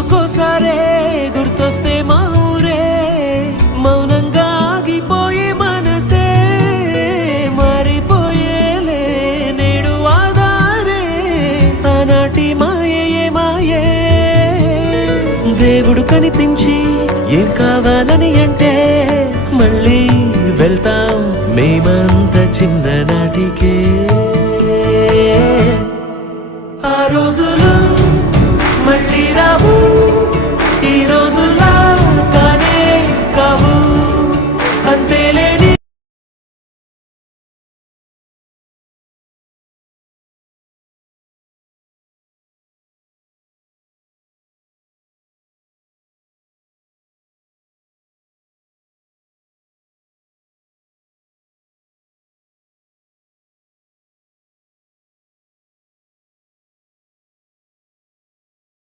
ఎందుకోసారే గుర్తొస్తే మా ఊరే మౌనంగా ఆగిపోయే మనసే మారిపోయేలే నేడు ఆధారే ఆనాటి మాయే మాయే దేవుడు కనిపించి ఏం కావాలని అంటే మళ్ళీ వెళ్తాం మేమంత చిన్ననాటికే ఆ రోజులు మళ్ళీ రావు ఈ రోజు